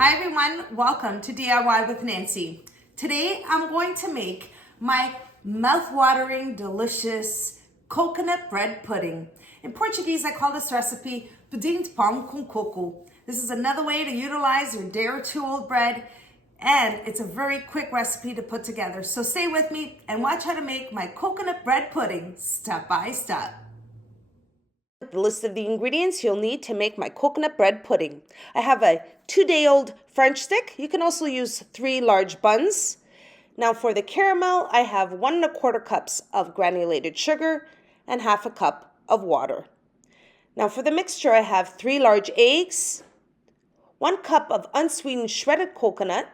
Hi everyone, welcome to DIY with Nancy. Today I'm going to make my mouth-watering, delicious coconut bread pudding. In Portuguese, I call this recipe Pudim de Pão com Coco. This is another way to utilize your day or two old bread, and it's a very quick recipe to put together. So stay with me and watch how to make my coconut bread pudding step by step. The list of the ingredients you'll need to make my coconut bread pudding. I have a 2-day-old French stick. You can also use 3 large buns. Now for the caramel, I have 1 1/4 cups of granulated sugar and 1/2 cup of water. Now for the mixture, I have 3 large eggs, 1 cup of unsweetened shredded coconut,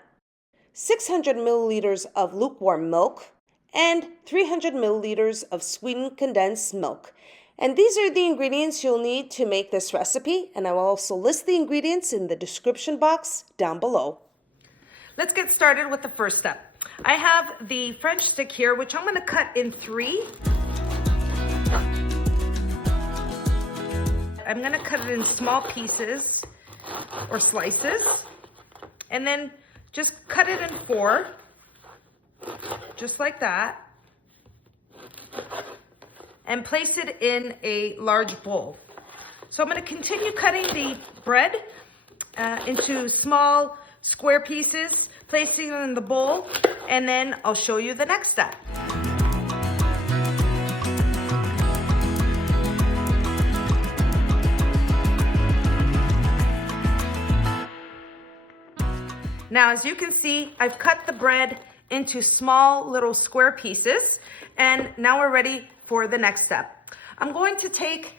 600 milliliters of lukewarm milk, and 300 milliliters of sweetened condensed milk. And these are the ingredients you'll need to make this recipe, and I will also list the ingredients in the description box down below. Let's get started with the first step. I have the French stick here, which I'm going to cut in 3. I'm going to cut it in small pieces or slices, and then just cut it in 4, just like that. And place it in a large bowl. So I'm going to continue cutting the bread into small square pieces, placing it in the bowl, and then I'll show you the next step. Now, as you can see, I've cut the bread into small little square pieces, and now we're ready for the next step. I'm going to take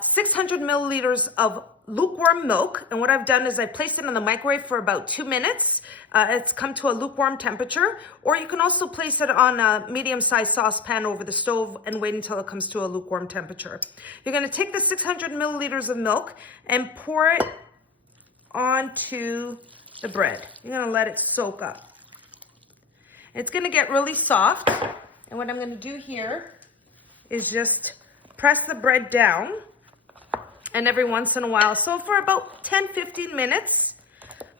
600 milliliters of lukewarm milk, and what I've done is I placed it in the microwave for about 2 minutes. It's come to a lukewarm temperature, or you can also place it on a medium-sized saucepan over the stove and wait until it comes to a lukewarm temperature. You're going to take the 600 milliliters of milk and pour it onto the bread. You're going to let it soak up. It's going to get really soft, and what I'm going to do here is just press the bread down, and every once in a while, so for about 10-15 minutes,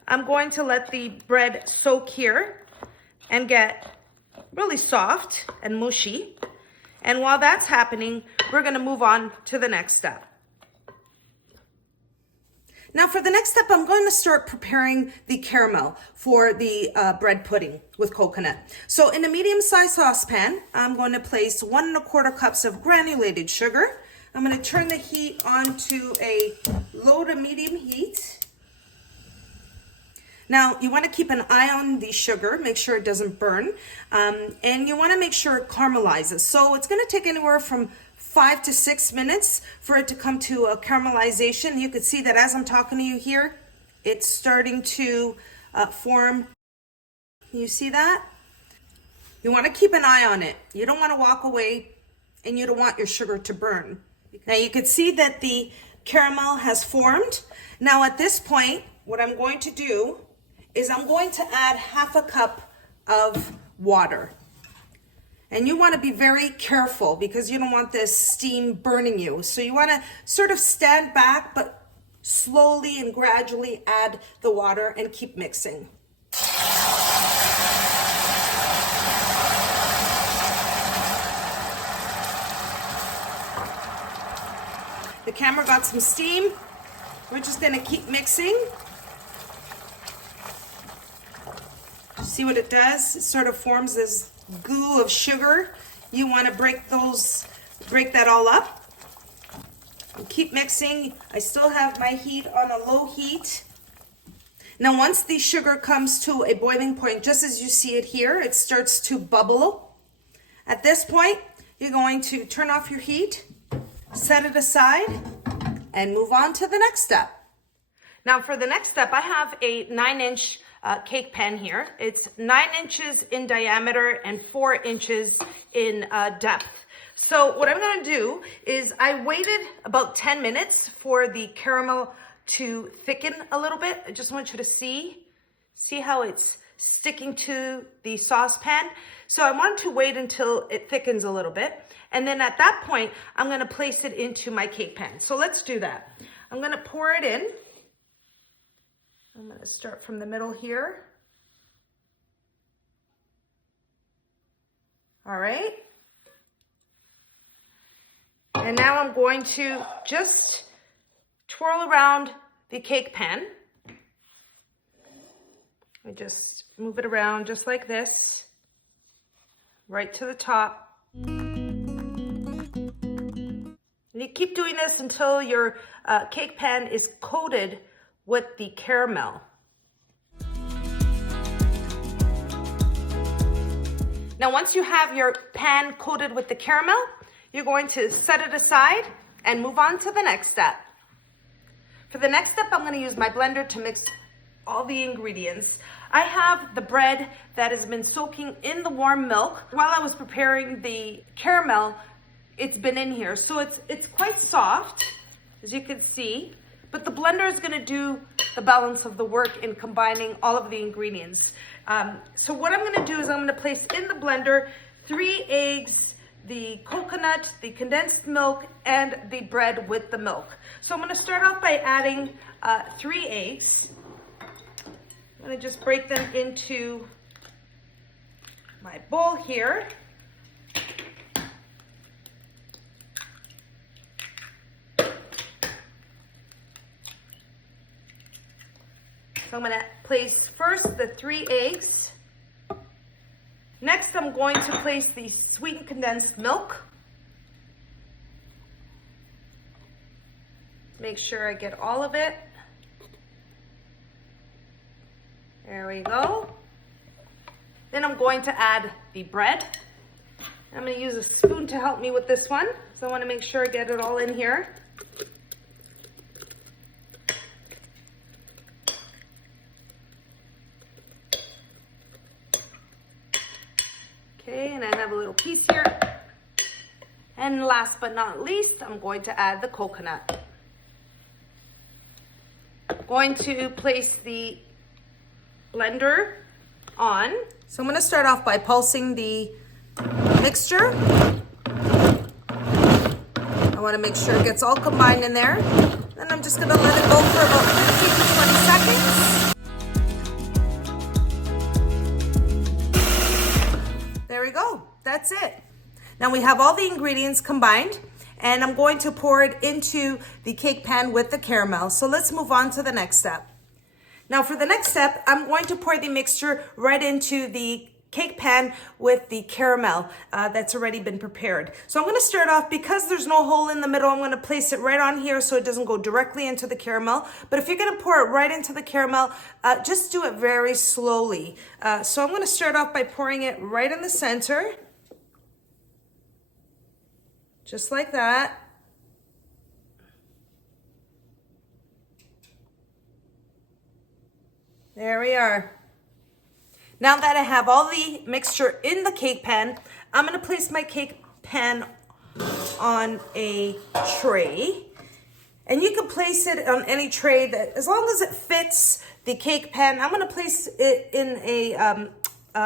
I'm going to let the bread soak here and get really soft and mushy. And while that's happening, we're going to move on to the next step. Now for the next step, I'm going to start preparing the caramel for the bread pudding with coconut. So in a medium-sized saucepan, I'm going to place 1 1/4 cups of granulated sugar. I'm going to turn the heat on to a low to medium heat. Now you want to keep an eye on the sugar, make sure it doesn't burn, and you want to make sure it caramelizes. So it's going to take anywhere from 5 to 6 minutes for it to come to a caramelization. You can see that as I'm talking to you here, it's starting to form. You see that? You want to keep an eye on it. You don't want to walk away, and you don't want your sugar to burn. Now you can see that the caramel has formed. Now at this point, what I'm going to do is I'm going to add 1/2 cup of water. And you want to be very careful because you don't want this steam burning you. So you want to sort of stand back, but slowly and gradually add the water and keep mixing. The camera got some steam. We're just going to keep mixing. See what it does? It sort of forms this goo of sugar. You want to break that all up. And keep mixing. I still have my heat on a low heat. Now once the sugar comes to a boiling point, just as you see it here, it starts to bubble. At this point, you're going to turn off your heat, set it aside, and move on to the next step. Now for the next step, I have a 9-inch cake pan here. It's 9 inches in diameter and 4 inches in depth. So what I'm going to do is I waited about 10 minutes for the caramel to thicken a little bit. I just want you to see how it's sticking to the saucepan. So I want to wait until it thickens a little bit. And then at that point, I'm going to place it into my cake pan. So let's do that. I'm going to pour it in. I'm going to start from the middle here. All right. And now I'm going to just twirl around the cake pan. I just move it around just like this, right to the top. And you keep doing this until your cake pan is coated with the caramel. Now, once you have your pan coated with the caramel, you're going to set it aside and move on to the next step. For the next step, I'm going to use my blender to mix all the ingredients. I have the bread that has been soaking in the warm milk. While I was preparing the caramel, it's been in here. So it's quite soft, as you can see, but the blender is going to do the balance of the work in combining all of the ingredients. So what I'm going to do is I'm going to place in the blender 3 eggs, the coconut, the condensed milk, and the bread with the milk. So I'm going to start off by adding 3 eggs. I'm going to just break them into my bowl here. So I'm going to place first the 3 eggs. Next, I'm going to place the sweetened condensed milk. Make sure I get all of it. There we go. Then I'm going to add the bread. I'm going to use a spoon to help me with this one. So I want to make sure I get it all in here. Okay, and I have a little piece here. And last but not least, I'm going to add the coconut. I'm going to place the blender on. So I'm going to start off by pulsing the mixture. I want to make sure it gets all combined in there. Then I'm just going to let it go for about 15 to 20 seconds. There we go. That's it. Now we have all the ingredients combined, and I'm going to pour it into the cake pan with the caramel. So let's move on to the next step. Now for the next step, I'm going to pour the mixture right into the cake pan with the caramel that's already been prepared. So I'm going to start off, because there's no hole in the middle, I'm going to place it right on here so it doesn't go directly into the caramel. But if you're going to pour it right into the caramel, just do it very slowly. So I'm going to start off by pouring it right in the center. Just like that. There we are. Now that I have all the mixture in the cake pan, I'm going to place my cake pan on a tray. And you can place it on any tray that, as long as it fits the cake pan. I'm going to place it in a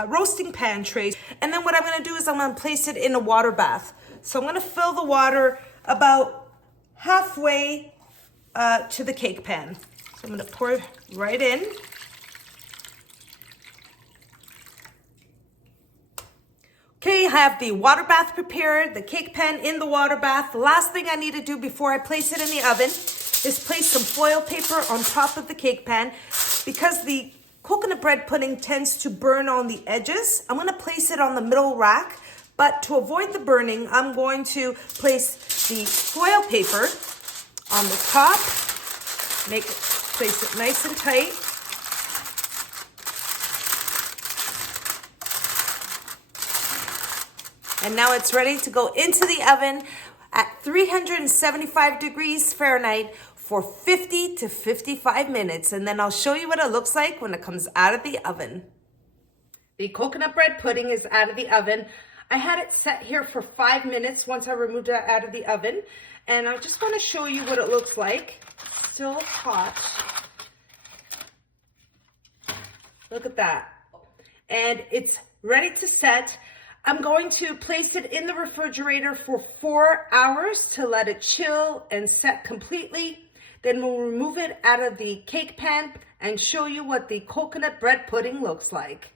roasting pan tray. And then what I'm going to do is I'm going to place it in a water bath. So I'm going to fill the water about halfway to the cake pan. So I'm going to pour it right in. Okay, I have the water bath prepared, the cake pan in the water bath. The last thing I need to do before I place it in the oven is place some foil paper on top of the cake pan. Because the coconut bread pudding tends to burn on the edges, I'm going to place it on the middle rack. But to avoid the burning, I'm going to place the foil paper on the top, place it nice and tight. And now it's ready to go into the oven at 375 degrees Fahrenheit for 50 to 55 minutes. And then I'll show you what it looks like when it comes out of the oven. The coconut bread pudding is out of the oven. I had it set here for 5 minutes once I removed it out of the oven. And I just want to show you what it looks like. Still hot. Look at that. And it's ready to set. I'm going to place it in the refrigerator for 4 hours to let it chill and set completely. Then we'll remove it out of the cake pan and show you what the coconut bread pudding looks like.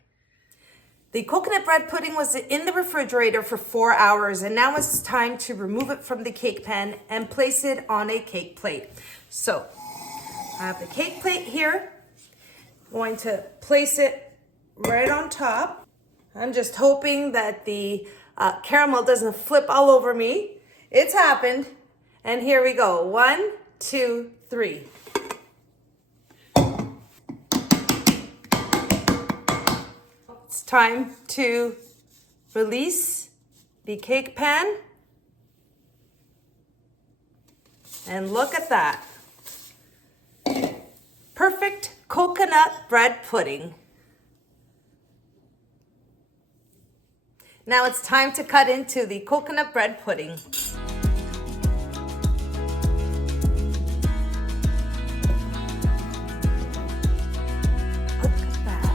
The coconut bread pudding was in the refrigerator for 4 hours, and now it's time to remove it from the cake pan and place it on a cake plate. So I have the cake plate here. I'm going to place it right on top. I'm just hoping that the caramel doesn't flip all over me. It's happened. And here we go. 1, 2, 3. It's time to release the cake pan. And look at that. Perfect coconut bread pudding. Now it's time to cut into the coconut bread pudding. Look at that.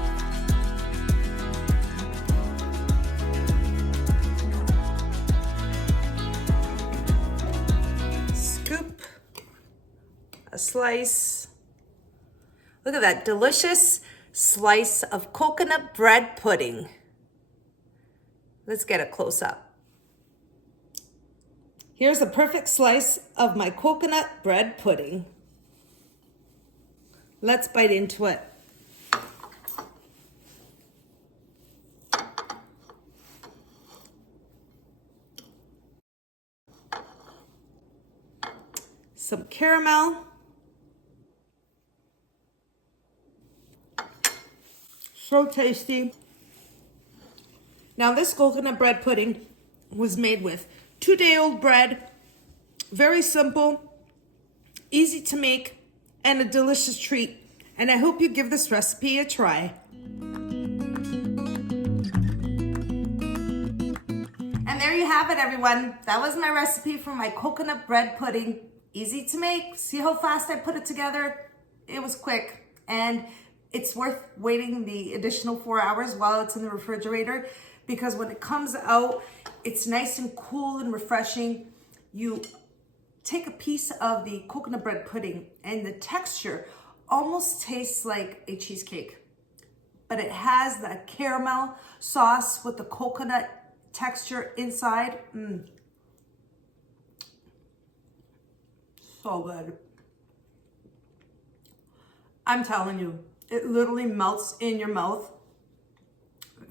Scoop a slice. Look at that delicious slice of coconut bread pudding. Let's get a close up. Here's a perfect slice of my coconut bread pudding. Let's bite into it. Some caramel. So tasty. Now this coconut bread pudding was made with 2-day-old bread, very simple, easy to make, and a delicious treat. And I hope you give this recipe a try. And there you have it, everyone. That was my recipe for my coconut bread pudding. Easy to make. See how fast I put it together? It was quick, and it's worth waiting the additional 4 hours while it's in the refrigerator, because when it comes out, it's nice and cool and refreshing. You take a piece of the coconut bread pudding and the texture almost tastes like a cheesecake, but it has that caramel sauce with the coconut texture inside. So good. I'm telling you, it literally melts in your mouth.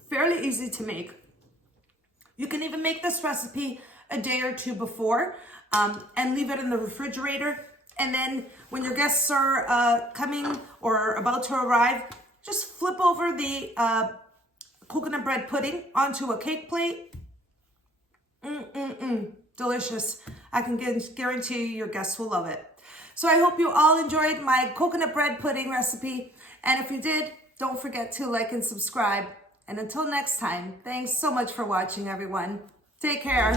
Fairly easy to make. You can even make this recipe a day or two before and leave it in the refrigerator. And then when your guests are coming or about to arrive, just flip over the coconut bread pudding onto a cake plate. Delicious. I can guarantee you your guests will love it. So I hope you all enjoyed my coconut bread pudding recipe. And if you did, don't forget to like and subscribe. And until next time, thanks so much for watching, everyone. Take care.